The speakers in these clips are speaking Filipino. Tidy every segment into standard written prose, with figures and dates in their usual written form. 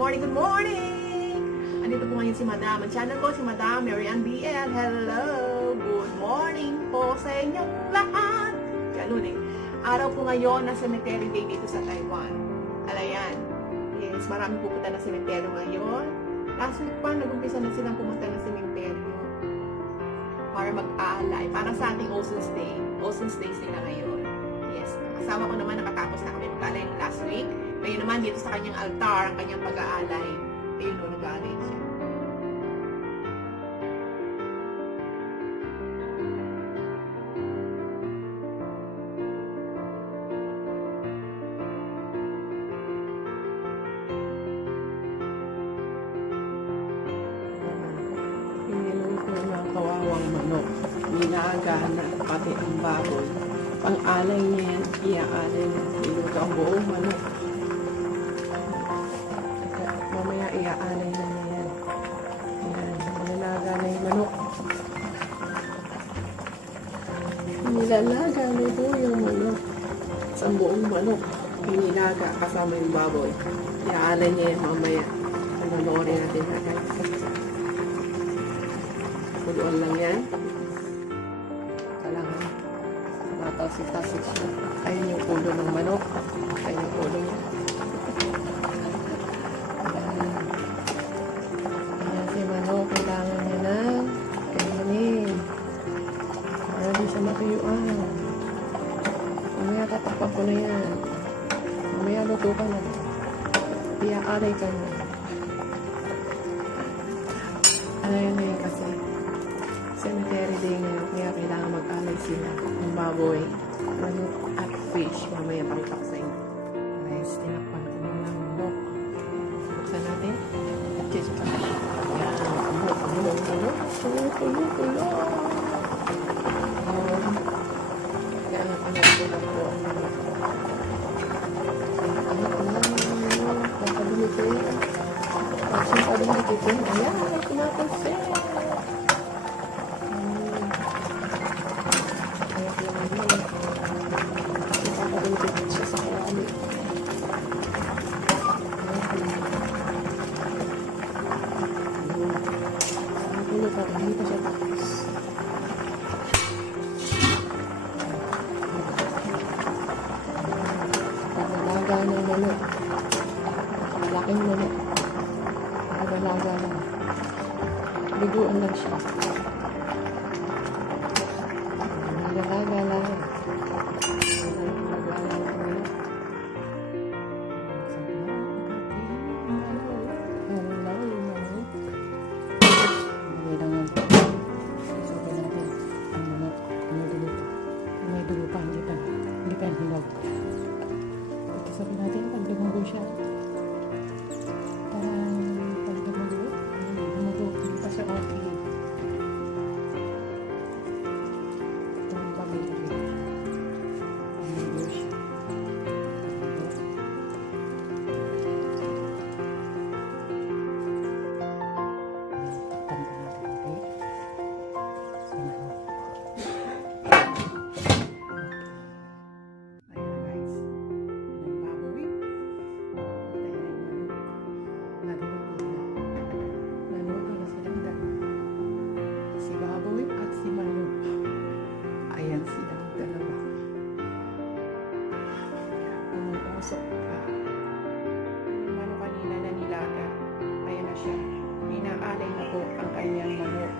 morning, good morning! Andito po ngayon si Madam. Ang channel ko si Madam Mary Ann BL. Hello! Good morning po sa inyong lahat! Kaluning, araw po ngayon na cemetery day dito sa Taiwan. Alayan. Yes, marami pupunta na cemetery ngayon. Last week pa, nag-umpisa na silang pumunta ng cemetery para mag-alay. Para sa ating Ocean's Day. Ocean's Days nila ngayon. Yes, asawa ko naman nakatapos na kami mag-alay ng last week. Ngayon naman dito sa kanyang altar, ang kanyang pag-aalay. Ayun o, nag-aalay siya. Ininom ko ng kawawang manok. Nilagang na pati ang baboy. Pang-alay niya yan, iaalay niya. Niluto ang buong manok. Mamaya iaalay na niya yan. Ayan, nilalaga na yung manok. Nilalaga na po yung manok. Sa buong manok. Inilaga kasama yung baboy. Iaalay niya yan mamaya. Panonoorin natin na guys. Puluan lang yan. Kailangan matasik-tasik siya. Ayun yung ulo ng manok. Ayun yung ulo niya. Ayan si manok. Kailangan niya na kainin. Para di siya matuyuan. Mamaya tatakpan ko na yan. Mamaya luto ka na. Iaalay ka na. Alayan na yun kasi cemetery day ngayon, kaya kailangan mag-alay sila ng baboy, manok at fish. Mamaya pangtak sa inyo. Guys, tinakpan ko ng manok. Buksan natin. Cheese pa. Yan. Manok. Tulo. Yan ang pinagulak ko ang manok. Pagkabilit ko yun. Pagkabilit ko yun. Ayan, tumatalsin. Hindi pa siya tapos. Pagalaga ng manok. Malaking manok. Pagalaga lang. Biguan lang siya. Pagalaga lang. Sabi natin, pag lumago siya, para pag lumago, hindi pa siya okay. Itong pamilya. Lumago siya. Tanda natin, okay? Sinaro. Ayan silang dalawa. Pumusok pa. Yung manok kanina na nilaga. Ayan na siya. Inaalay na po ang kanyang manok.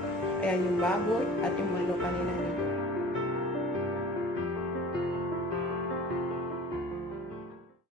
Ayan yung baboy at yung manok kanina